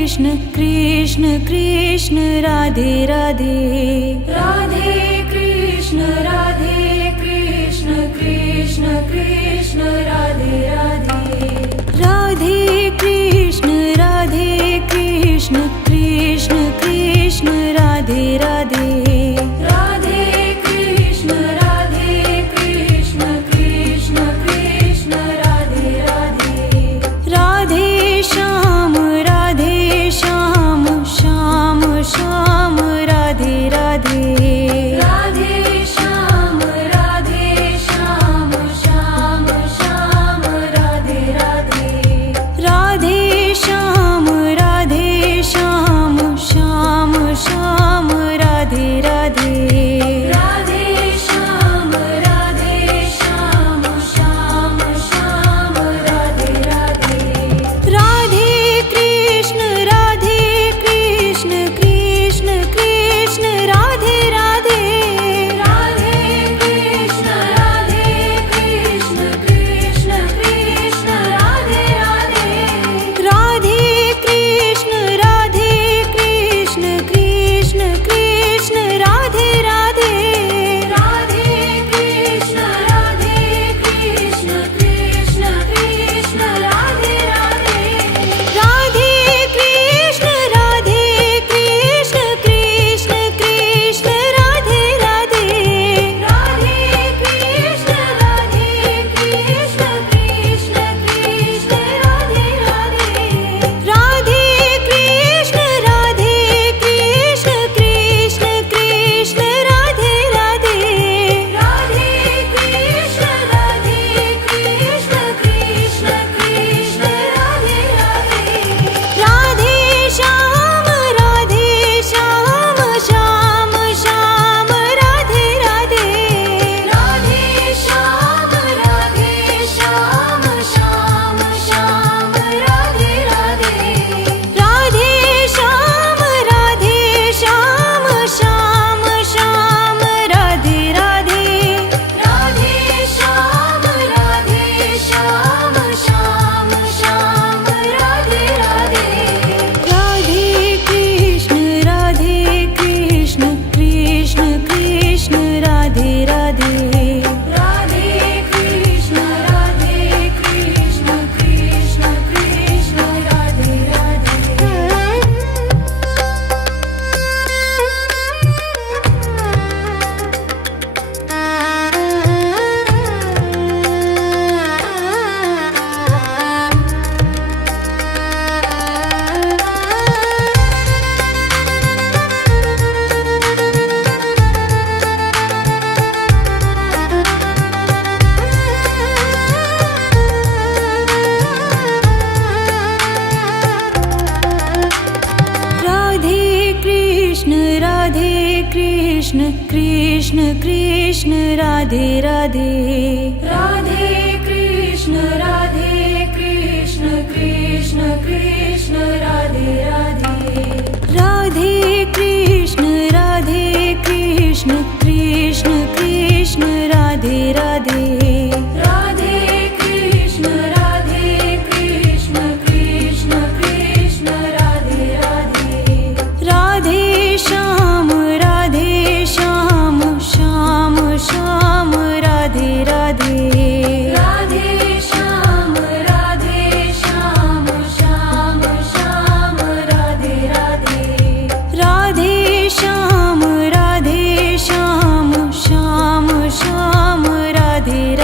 Krishna Krishna Krishna Radhe Radhe Radhe Krishna Krishna Krishna Radhe Radhe Radhe Krishna Krishna Krishna Radhe Radhe Radhe Krishna Krishna Krishna Radhe Radhe Radhe Shyam Shyam Shyam Radhe Radhe Radhe Shyam Shyam Shyam Radhe Radhe Radhe Shyam Shyam Shyam Radhe Radhe Radhe Shyam Shyam Shyam Radhe Radhe Radhe Krishna Krishna Krishna Radhe Radhe Radhe Krishna Krishna Krishna Radhe Radhe Radhe Krishna Krishna Krishna Radhe Radhe Radhe Krishna Krishna Krishna Radhe Radhe Radhe Krishna Krishna Krishna Radhe Radhe Radhe Krishna Krishna Krishna Radhe Radhe Radhe Krishna Krishna Krishna Radhe Radhe Radhe Krishna Krishna Krishna Radhe Radhe Radhe Shyam Shyam Shyam Radhe Radhe Radhe Shyam Shyam Shyam Radhe Radhe Radhe Shyam Shyam Shyam Radhe Radhe Radhe Shyam Shyam Shyam Radhe Radhe Radhe Krishna Krishna Krishna Radhe Radhe Radhe Krishna Krishna Krishna Radhe Radhe Radhe Krishna Krishna Krishna Radhe Radhe Radhe Krishna Krishna Krishna Radhe Radhe Radhe Krishna Krishna Krishna Radhe Radhe Radhe Krishna Krishna Krishna Radhe Radhe Radhe Shyam Shyam Shyam Radhe Radhe Radhe Shyam Shyam Radhe Radhe Radhe Shyam Shyam Shyam Radhe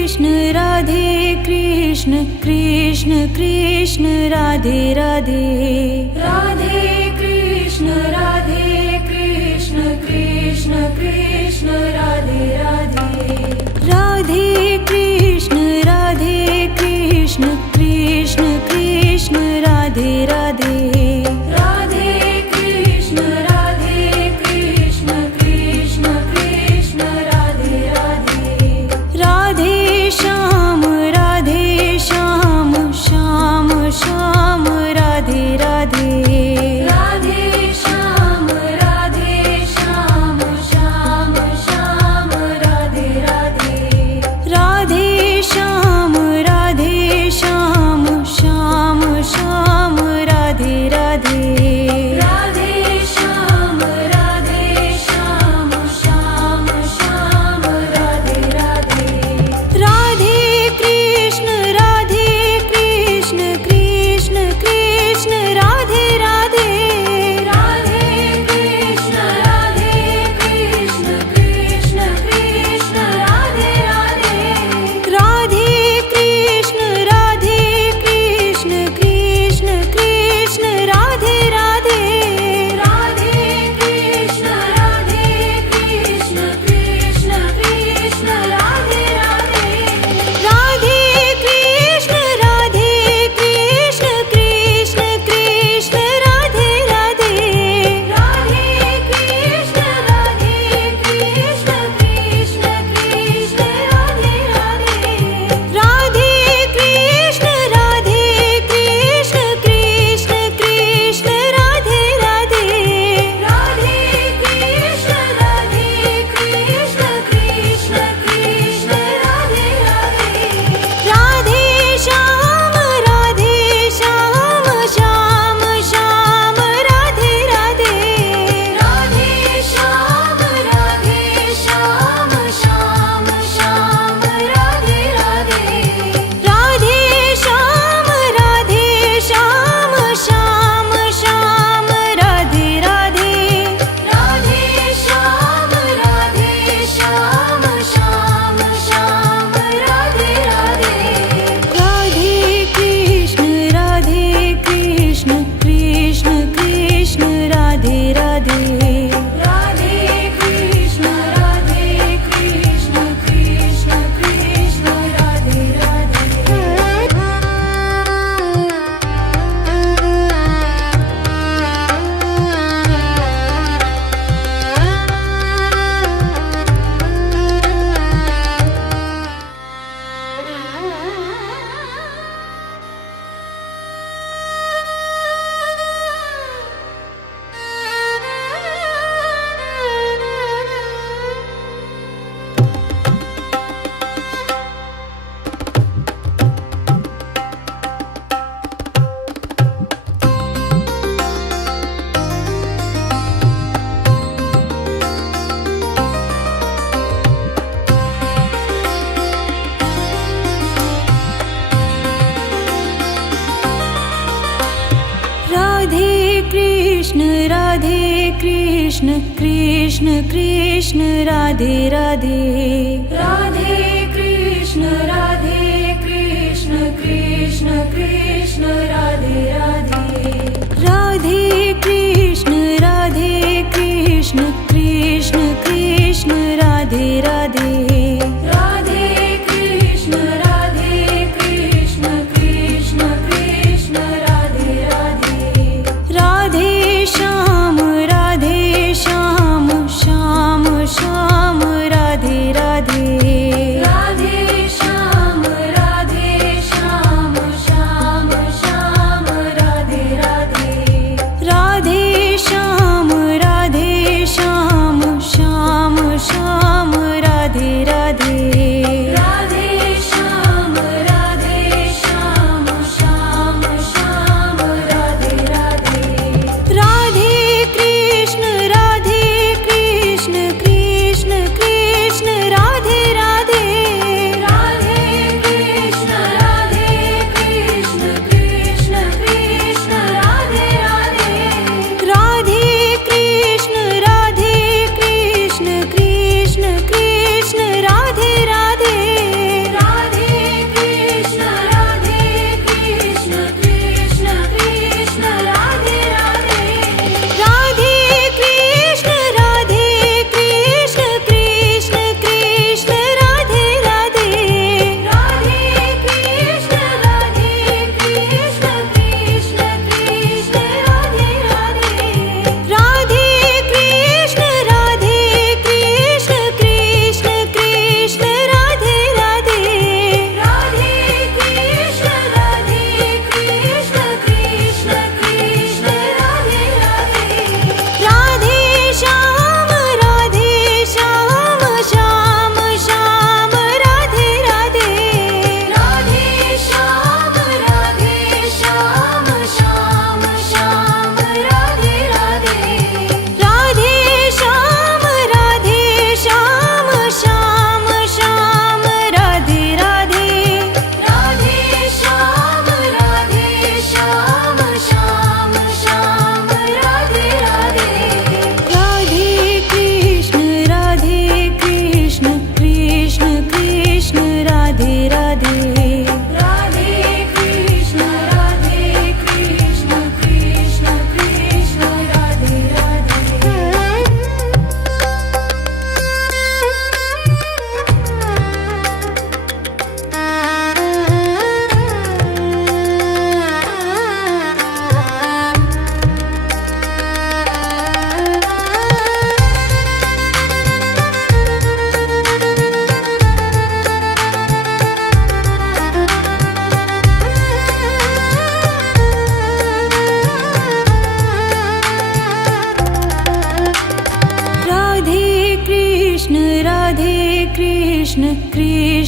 Krishna Krishna Krishna Radhe Radhe Radhe Krishna Krishna Krishna Radhe Radhe Radhe Krishna Krishna Krishna Radhe Radhe Radhe Krishna Krishna Krishna Radhe Radhe Radhe Shyam Shyam Shyam Radhe Radhe Radhe Shyam Shyam Shyam Radhe Radhe Radhe Shyam Shyam Shyam Radhe Radhe Radhe Shyam Shyam Shyam Radhe Radhe Radhe Krishna Krishna Krishna Radhe Radhe Radhe Krishna Krishna Krishna Radhe Radhe Radhe Krishna Krishna Krishna Radhe Radhe Radhe Krishna Krishna Krishna Radhe Radhe Radhe Krishna Krishna Krishna Radhe Radhe Radhe Krishna Krishna Krishna Radhe Radhe Radhe Krishna Krishna Krishna Radhe Radhe Radhe Krishna Krishna Krishna Radhe Radhe Radhe Shyam Shyam Shyam Radhe Radhe Radhe Shyam Shyam Shyam Radhe Radhe Radhe Shyam Shyam Shyam Radhe Radhe Radhe Shyam Shyam Shyam Radhe Radhe Radhe Krishna Krishna Krishna Radhe Radhe Radhe Krishna Krishna Krishna Radhe Radhe Radhe Krishna Krishna Krishna Radhe Radhe Radhe Krishna Krishna Krishna Radhe Radhe Radhe Krishna Krishna Krishna Radhe Radhe Radhe Krishna Krishna Krishna Radhe Radhe Radhe Shyam Shyam Shyam Radhe Radhe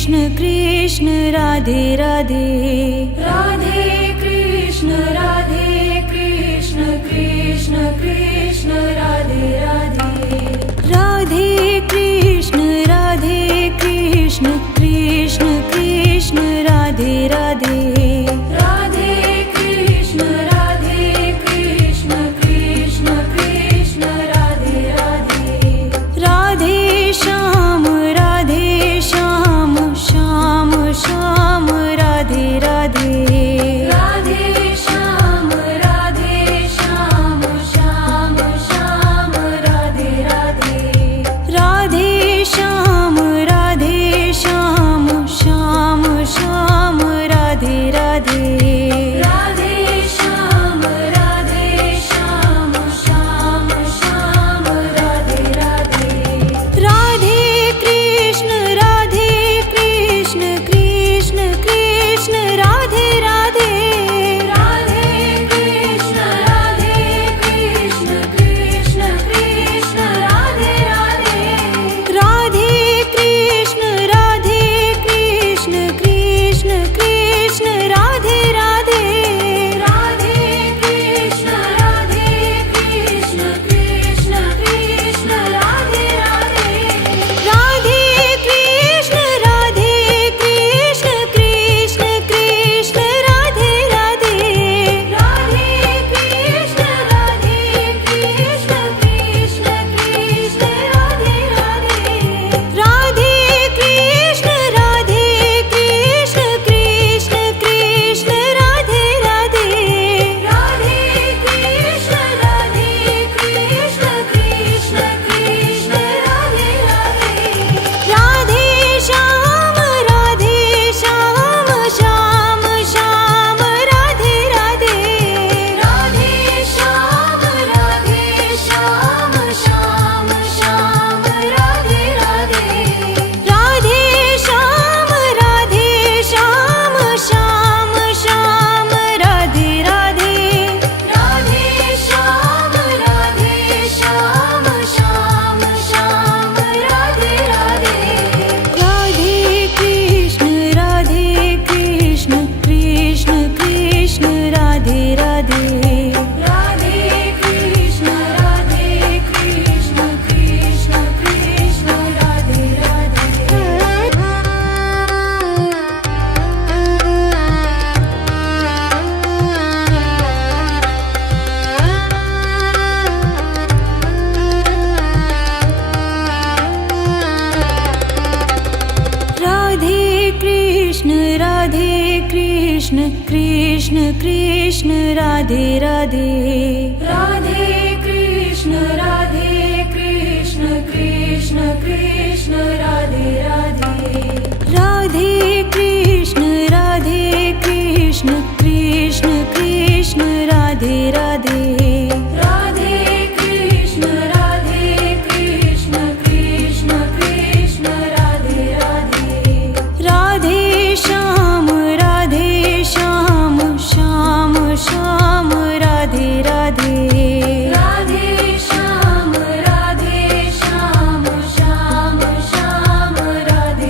Krishna Krishna Radhe Radhe Radhe Krishna Krishna Krishna Radhe Radhe Radhe Krishna Krishna Krishna Radhe Radhe Radhe Krishna Krishna Krishna Radhe Radhe Radhe Shyam Shyam Shyam Radhe Radhe Radhe Shyam Shyam Shyam Radhe Radhe Radhe Shyam Shyam Shyam Radhe Radhe Radhe Shyam Shyam Shyam Radhe Radhe Radhe Krishna Krishna Krishna Radhe Radhe Radhe Krishna Krishna Krishna Radhe Radhe Radhe Krishna Krishna Krishna Radhe Radhe Radhe Krishna Krishna Krishna Radhe Radhe Radhe Krishna Krishna Krishna Radhe Radhe Radhe Krishna Krishna Krishna Radhe Radhe Radhe Krishna Krishna Krishna Radhe Radhe Radhe Krishna Krishna Krishna Radhe Radhe Radhe Shyam Shyam Shyam Radhe Radhe Radhe Shyam Shyam Shyam Radhe Radhe Radhe Shyam Shyam Shyam Radhe Radhe Radhe Shyam Shyam Shyam Radhe Radhe Radhe Krishna Krishna Krishna Radhe Radhe Radhe Krishna Krishna Krishna Radhe Radhe Radhe Krishna Krishna Krishna Radhe Radhe Radhe Krishna Krishna Krishna Radhe Radhe Radhe Krishna Krishna Krishna Radhe Radhe Radhe Krishna Krishna Krishna Radhe Radhe Radhe Shyam Shyam Shyam Radhe Radhe Radhe Shyam Shyam Shyam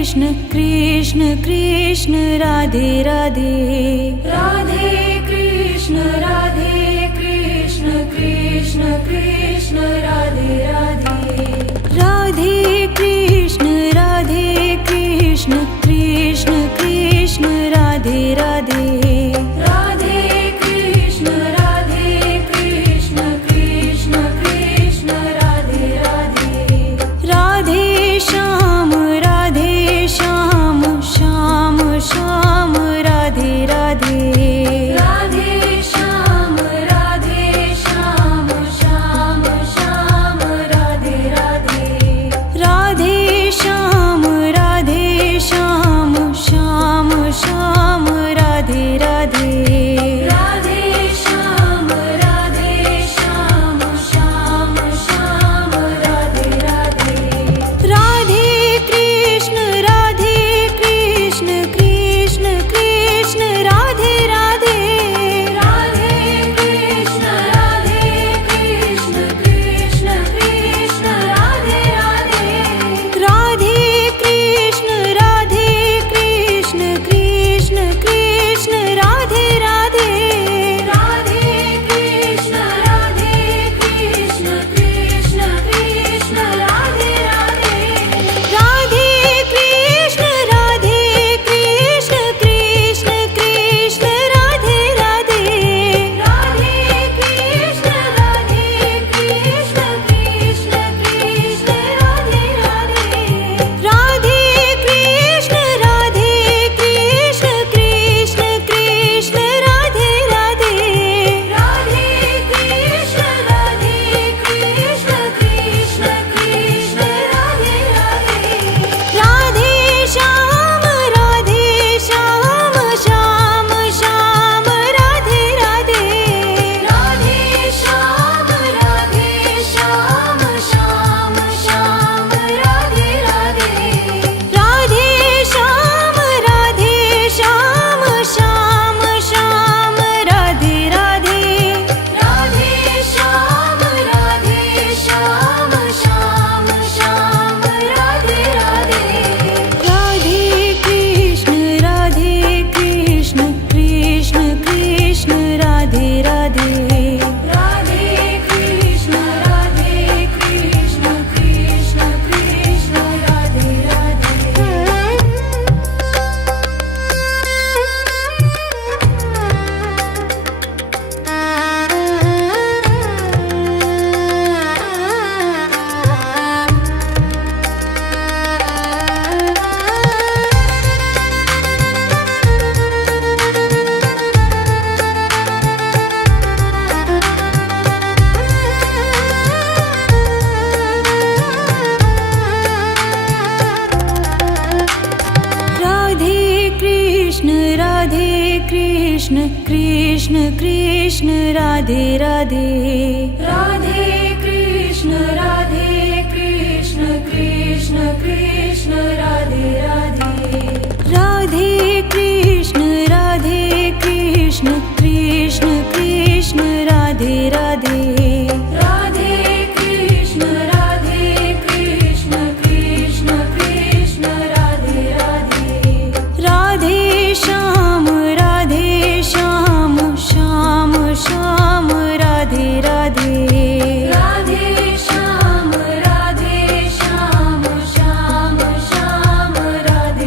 Krishna Krishna Krishna Radhe Radhe Radhe Krishna Krishna Krishna Radhe Radhe Radhe Krishna Krishna Krishna Radhe Radhe Radhe Krishna Krishna Krishna Radhe Radhe Radhe Shyam Shyam Shyam Radhe Radhe Radhe Shyam Shyam Shyam Radhe Radhe Radhe Shyam Shyam Shyam Radhe Radhe Radhe Shyam Shyam Shyam Radhe Radhe Radhe Krishna Krishna Krishna Radhe Radhe Radhe Krishna Krishna Krishna Radhe Radhe Radhe Krishna Krishna Krishna Radhe Radhe Radhe Krishna Krishna Krishna Radhe Radhe Radhe Krishna Krishna Krishna Radhe Radhe Radhe Krishna Krishna Krishna Radhe Radhe Radhe Krishna Krishna Krishna Radhe Radhe Radhe Krishna Krishna Krishna Radhe Radhe Radhe Shyam Shyam Shyam Radhe Radhe Radhe Shyam Shyam Shyam Radhe Radhe Radhe Shyam Shyam Shyam Radhe Radhe Radhe Shyam Shyam Shyam Radhe Radhe Radhe Krishna Krishna Krishna Radhe Radhe Radhe Krishna Krishna Krishna Radhe Radhe Radhe Krishna Krishna Krishna Radhe Radhe Radhe Krishna Krishna Krishna Radhe Radhe Radhe Krishna Krishna Krishna Radhe Radhe Radhe Krishna Krishna Krishna Radhe Radhe Radhe Shyam Shyam Shyam Radhe Radhe Radhe Shyam Shyam Shyam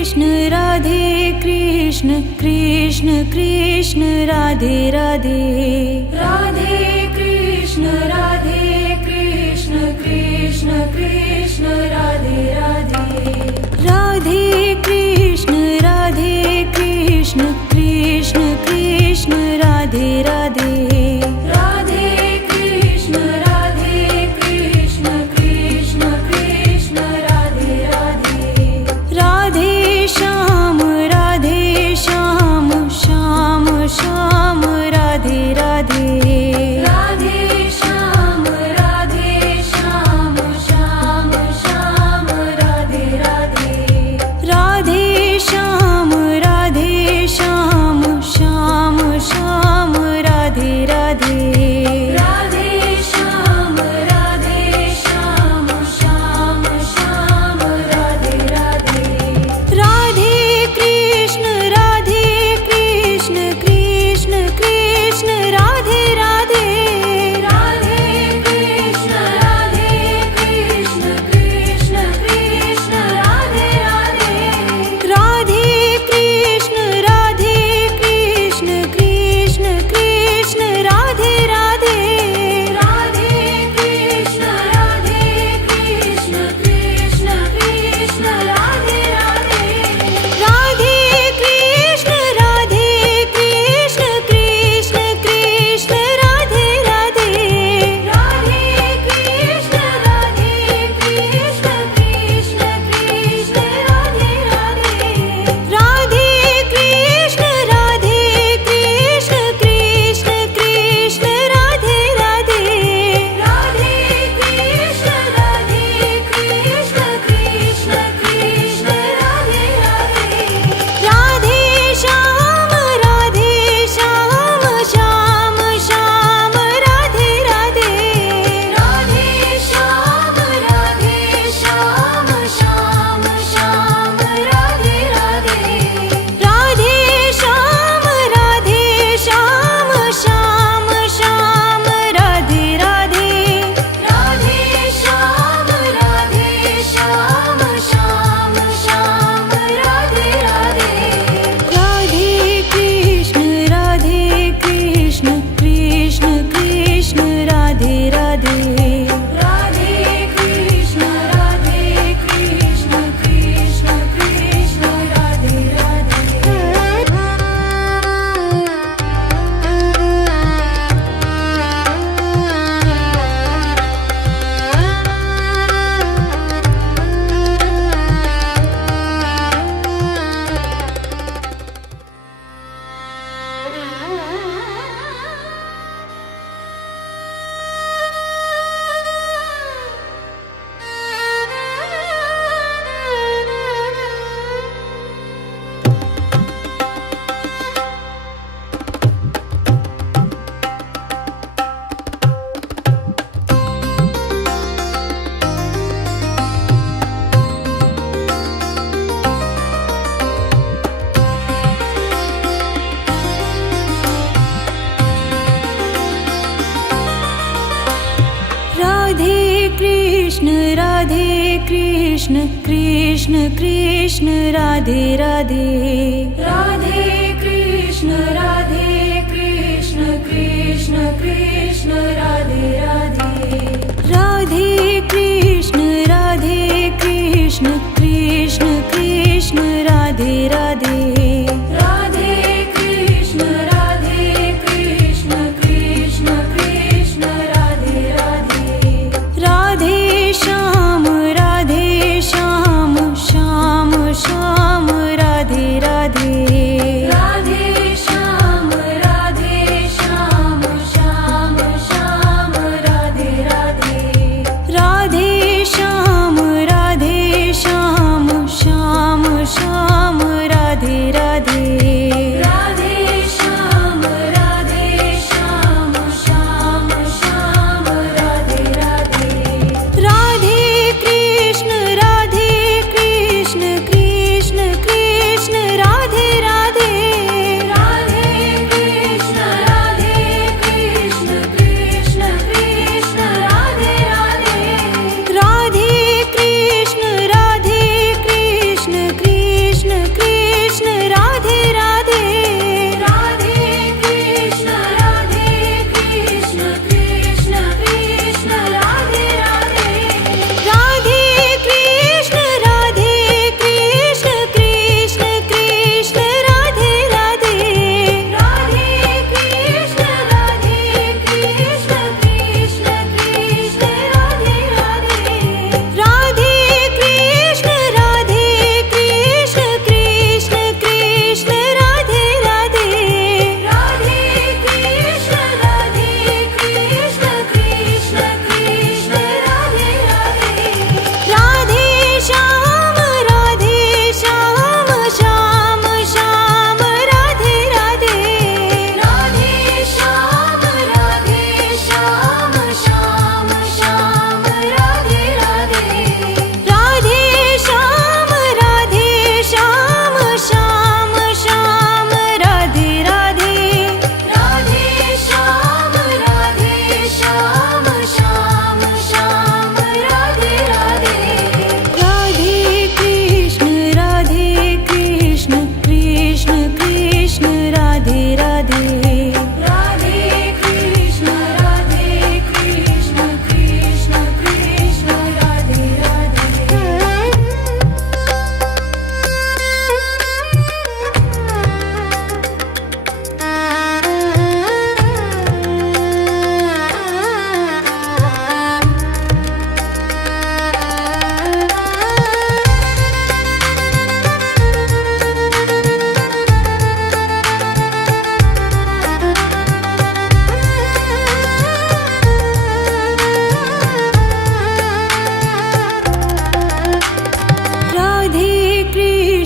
Krishna Radhe Krishna Krishna Krishna Radhe Radhe Radhe Krishna Krishna Krishna Radhe Radhe Radhe Krishna Krishna Krishna Radhe Radhe Radhe Krishna Krishna Krishna Radhe Radhe Radhe Shyam Shyam Shyam Radhe Radhe Radhe Shyam Shyam Shyam Radhe Radhe Radhe Shyam Shyam Shyam Radhe Radhe Radhe Shyam Shyam Shyam Radhe Radhe Radhe Krishna Krishna Krishna Radhe Radhe Radhe Krishna Krishna Krishna Radhe Radhe Radhe Krishna Krishna Krishna Radhe Radhe Radhe Krishna Krishna Krishna Radhe Radhe Radhe Krishna Krishna Krishna Radhe Radhe Radhe Krishna Krishna Krishna Radhe Radhe Radhe Krishna Krishna Krishna Radhe Radhe Radhe Krishna Krishna Krishna Radhe Radhe Radhe Shyam Shyam Shyam Radhe Radhe Radhe Shyam Shyam Shyam Radhe Radhe Radhe Shyam Shyam Shyam Radhe Radhe Radhe Shyam Shyam Shyam Radhe Radhe Radhe Krishna Krishna Krishna Radhe Radhe Radhe Krishna Krishna Krishna Radhe Radhe Radhe Krishna Krishna Krishna Radhe Radhe Radhe Krishna Krishna Krishna Radhe Radhe Radhe Krishna Krishna Krishna Radhe Radhe Radhe Krishna Krishna Krishna Radhe Radhe Radhe Shyam Shyam Shyam Radhe Radhe Radhe Shyam Shyam Shyam Radhe Radhe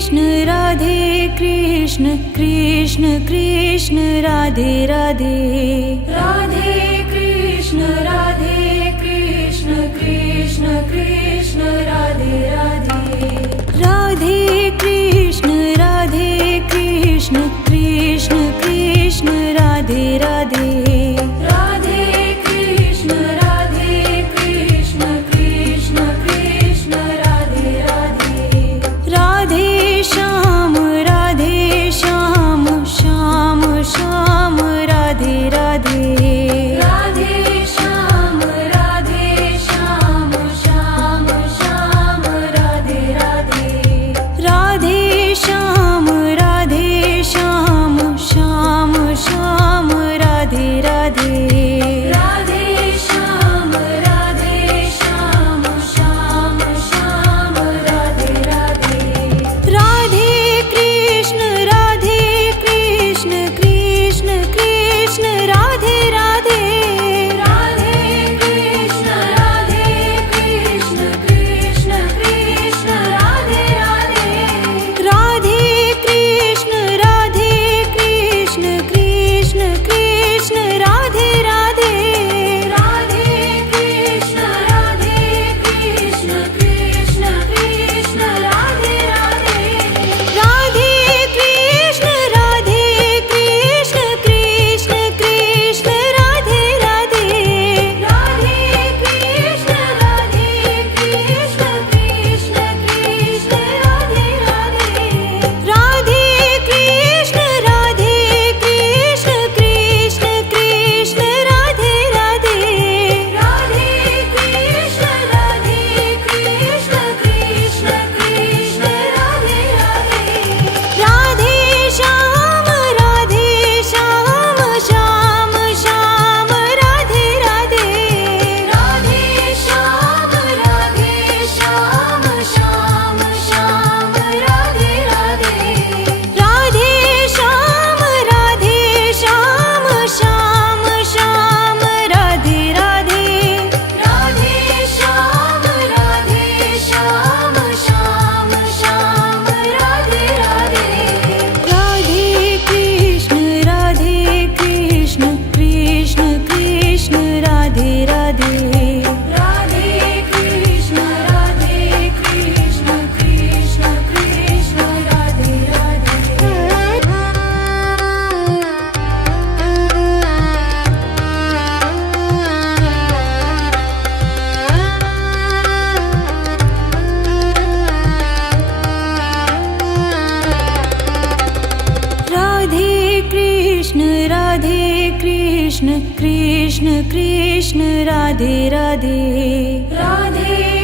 Krishna Radhe Krishna Krishna Krishna Radhe Radhe Radhe Krishna Krishna Krishna Radhe Radhe Radhe Krishna Krishna Krishna Radhe Radhe Radhe Krishna Krishna Krishna Radhe Radhe Radhe Shyam Shyam Shyam Radhe Radhe Radhe Shyam Shyam Shyam Radhe Radhe Radhe Shyam Shyam Shyam Radhe Radhe Radhe Shyam Shyam Shyam Radhe Radhe Radhe Krishna Krishna Krishna Radhe Radhe Radhe Krishna Krishna Krishna Radhe Radhe Radhe Krishna Krishna Krishna Radhe Radhe Radhe Krishna Krishna Krishna Radhe Radhe Radhe Krishna Krishna Krishna Radhe Radhe Radhe Krishna Krishna Krishna Radhe Radhe Radhe Krishna Krishna Krishna Radhe Radhe Radhe Krishna Krishna Krishna Radhe Radhe Radhe Shyam Shyam Shyam Radhe Radhe Radhe Shyam Shyam Shyam Radhe Radhe Radhe Shyam Shyam Shyam Radhe Radhe Radhe Shyam Shyam Shyam Radhe Radhe Radhe Krishna Krishna Krishna Radhe Radhe Radhe Krishna Krishna Krishna Radhe Radhe Radhe Krishna Krishna Krishna Radhe Radhe Radhe